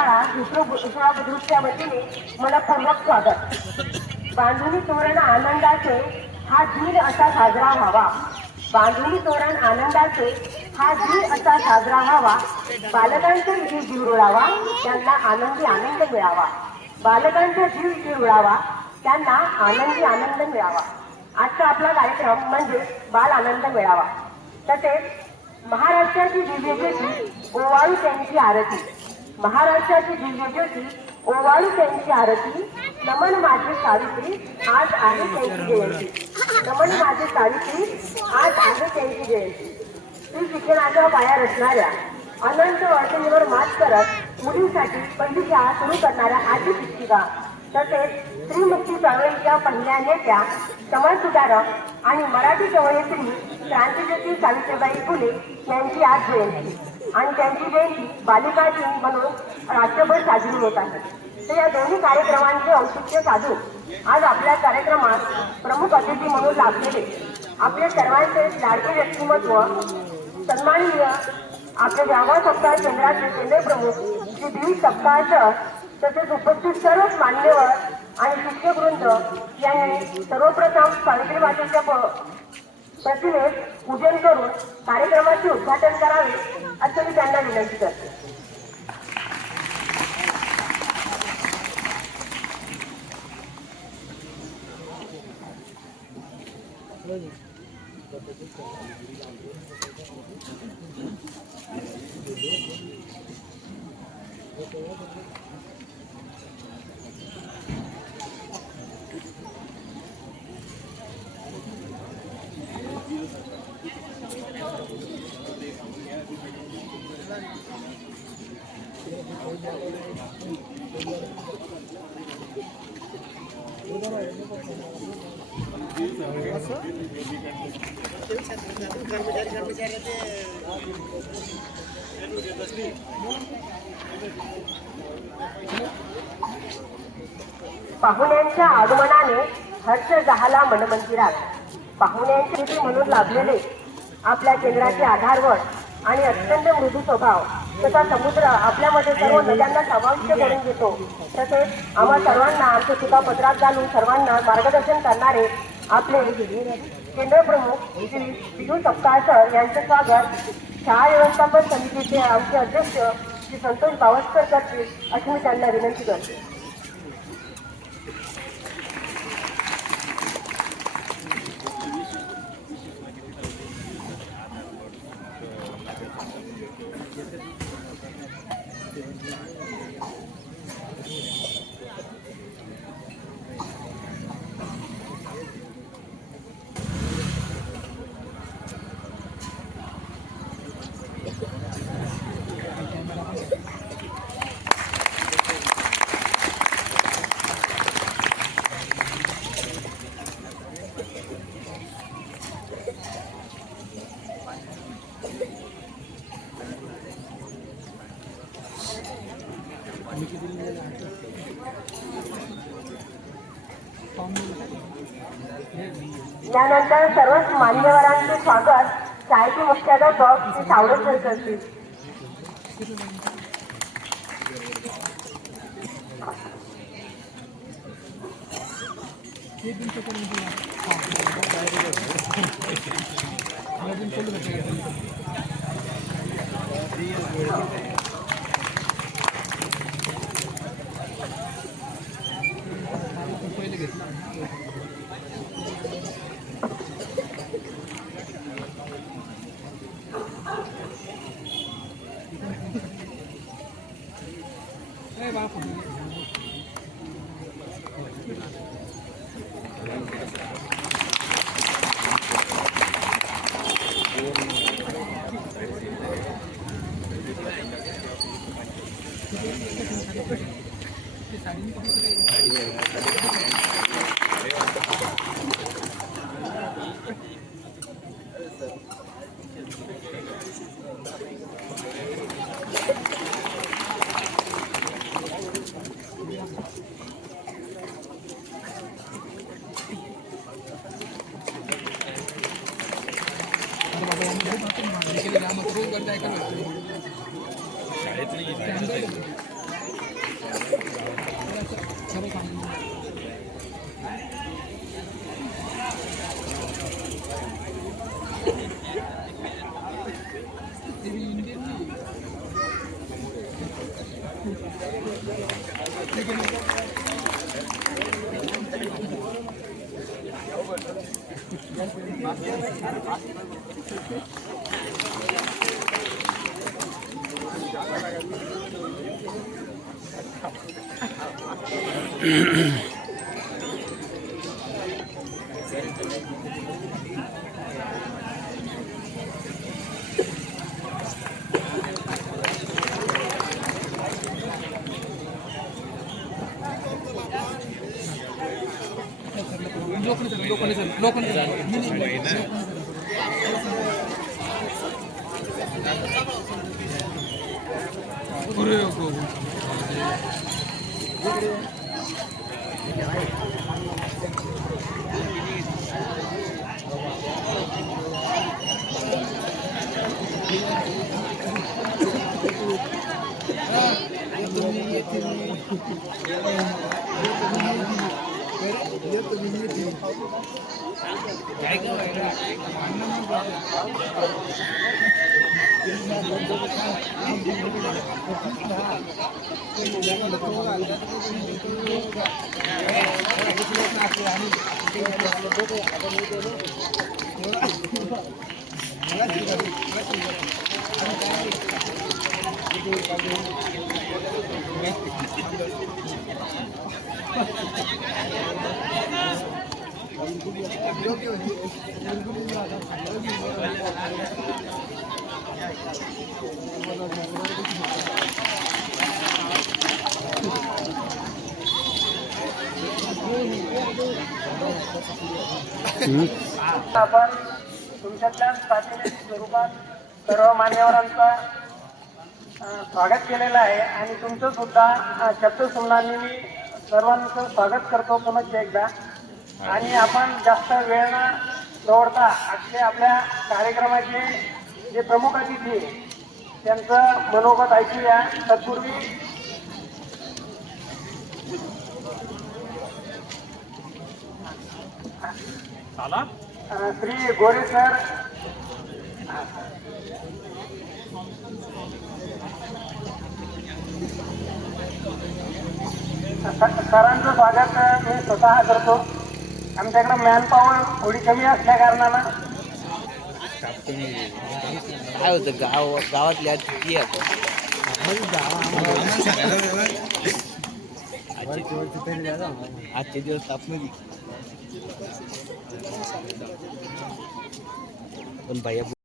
शाळा विश्वा बुद्रुकच्या वतीने मनपूर्वक स्वागत. बांधुनी तोरण आनंदाचे हा दिन असा साजरा व्हावा. बांधुनी तोरण आनंदाचे हा दिन असा साजरा व्हावा. बालकांचा जीव रुळावा, त्यांना आनंदी आनंद मिळावा. बालकांचा जीव रुळावा, त्यांना आनंदी आनंद मिळावा. आजचा आपला कार्यक्रम म्हणजे बाल आनंद मेळावा. तसेच महाराष्ट्राची दिव्य ज्योती ओवाळू त्यांची आरती. महाराष्ट्राची दिव्य ज्योती ओवाळू त्यांची आरती. नमन माझी सावित्री, आज आहे त्यांची जयंती. नमन माझी सावित्री, आज आहे त्यांची जयंती. स्त्री शिक्षणाच्या पाया रचणाऱ्या, अनंत अडचणीवर मात करत मुलींसाठी पहिली शाळा सुरू करणाऱ्या आजी शिक्षिका, तसेच स्त्रीमुक्ती चळवळीच्या पहिल्या नेत्या, समाजसुधारक आणि मराठी कवयित्री क्रांतिज्योती सावित्रीबाई फुले यांची आज जयंती आणि त्यांची जयंती बालिका दिन म्हणून राष्ट्रभर साजरी होत आहे. तर या दोन्ही कार्यक्रमांचे औचित्य साधून आज आपल्या कार्यक्रमात प्रमुख अतिथी म्हणून लाभलेले आपले सर्वांचे लाडके व्यक्तिमत्व, सन्माननीय आपले गावा सप्ताह केंद्राचे केंद्र प्रमुख श्री दिलीप सप्ताह सर, तसेच उपस्थित सर्वच मान्यवर आणि शिक्षकवृंद यांनी सर्वप्रथम सावित्रीबाईंच्या प्रतिमेस पूजन करून कार्यक्रमाचे उद्घाटन करावे असे मी त्यांना विनंती करते. पाहुण्यांच्या आगमनाने हर्ष झाला मनमंदिरात. पाहुण्यांची रीती म्हणून लाभलेले आपल्या केंद्राचे आधारवड आणि अत्यंत मृदू स्वभाव तसा समुद्र आपल्यामध्ये सर्व नद्यांना समाविष्ट करून घेतो. तसेच आम्हा सर्वांना आमच्या चुकापत्रात घालून सर्वांना मार्गदर्शन करणारे आपले केंद्र प्रमुख श्री दिलीप सप्ताह सर यांचे स्वागत शाळा व्यवस्थापन समितीचे आमचे अध्यक्ष श्री संतोष बावस्कर करतील अशी मी त्यांना विनंती करते. यानंतर सर्वच मान्यवरांचे स्वागत शाळेचे मुख्याध्यापक श्री सावरत सर करतील. आपण तुमच्यातल्या प्रातिनिधिक स्वरूपात सर्व मान्यवरांचा स्वागत केलेलं आहे आणि तुमचं सुद्धा शब्दसुमनांनी मी सर्वांचं स्वागत करतो पुन्हा एकदा. आणि आपण जास्त वेळ न दौडता आपल्या कार्यक्रमाचे जे प्रमुख अतिथी त्यांचं मनोगत ऐकूया. तत्पूर्वी श्री गोरे सर सरांचं स्वागत मी स्वतः करतो. आमच्याकडे मॅनपॉवर थोडी कमी असल्या कारणानं काय होतं गावातल्या आजचे दिवस तापमध्ये पण भैया